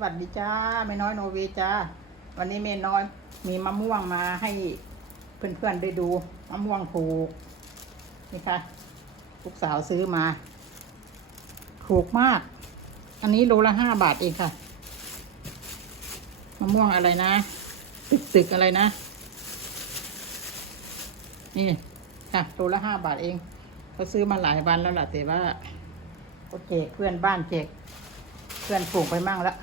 สวัสดีจ้าแม่น้อยโนเวจ้าวันนี้แม่น้อยมีมะม่วงมาให้เพื่อนๆได้ดูมะม่วงถูกนี่ค่ะลูกสาวซื้อมาถูกมาก อันนี้โลละห้าบาทเองค่ะมะม่วงอะไรนะตึกตึกอะไรนะ นี่ค่ะโลละห้าบาทเองเขาซื้อมาหลายวันแล้วล่ะแต่ว่าก็แจกเพื่อนบ้านแจกเพื่อนปลูกไปมั่งแล้ว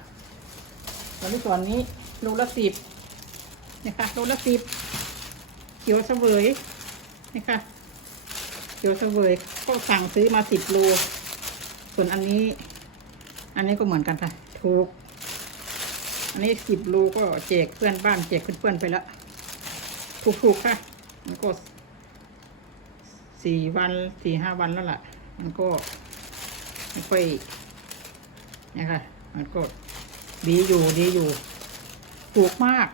วันนี้ส่วนนี้โลละสิบนี่ค่ะโลละสิบเขียวเสวยนี่ค่ะเขียวเสวยก็สั่งซื้อมาสิบโลส่วนอันนี้ อันนี้ก็เหมือนกันค่ะ ถูก อันนี้สิบโลก็แจกเพื่อนบ้านแจกเพื่อนๆไปแล้วถูกๆค่ะมันก็สี่วันสี่ห้าวันแล้วล่ะ มันก็ไม่ค่อยนี่ยค่ะมันก็ ดีอยู่ดีอยู่ ถูกมาก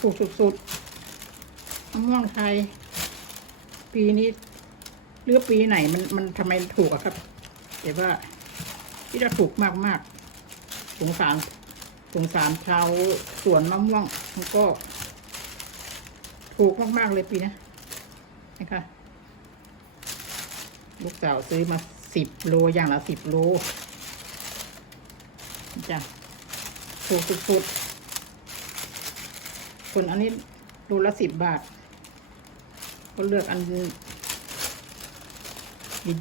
ถูกสุดๆมะม่วงไทย ปีนี้หรือปีไหนมันมันทำไมถูกอะครับแต่ว่าที่จะถูกมากมากๆสงสารสงสารชาวสวนมะม่วงมันก็ ถูกมาก ๆ เลยปีนะนะคะลูกสาวซื้อมาสิบโลอย่างละสิบโล จ้ะถูกสุดๆส่วนอันนี้รูละสิบบาท ก็เลือกอัน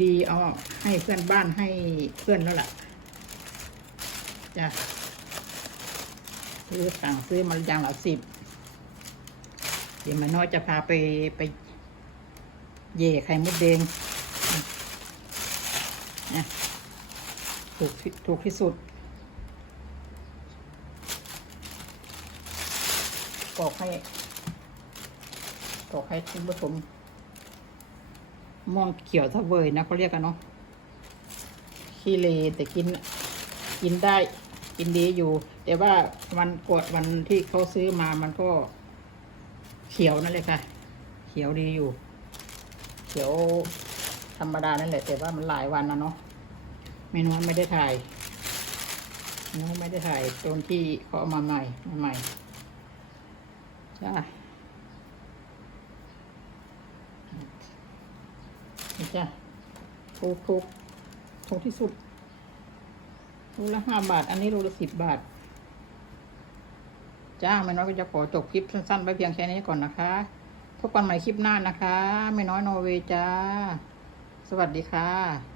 ดีๆ เอาให้เพื่อนบ้านให้เพื่อนแล้วล่ะ จ้ะซื้อสั่งซื้อมาอย่างละสิบ เดี๋ยวมันน้อยจะพาไปไป เย่ไข่มดแดงนะถูกถูกที่สุด กร อกให้กรอกให้ท่านผู้ชมม่วงเขียวทะเวยนะเขาเรียกกันเนาะขี้เลแต่กินกินได้กินดีอยู่ แต่ว่าวันกดวันที่เขาซื้อมามันก็เขียวนั่นเลยค่ะ เขียวดีอยู่ เขียวธรรมดานั่นแหละ แต่ว่ามันหลายวันนะเนาะเมนูไม่ได้ถ่ายเมนูไม่ได้ถ่ายตอนที่เขาเอามาใหม่มาใหม่ จ้านี่จ้าถูกถูกถูกที่สุดโลละห้าบาท อันนี้โลละสิบบาท จ้าไม่น้อยก็จะขอจบคลิปสั้นๆไว้เพียงแค่นี้ก่อนนะคะ พบกันใหม่คลิปหน้านะคะไม่น้อยโนอร์เวย์จ้า สวัสดีค่ะ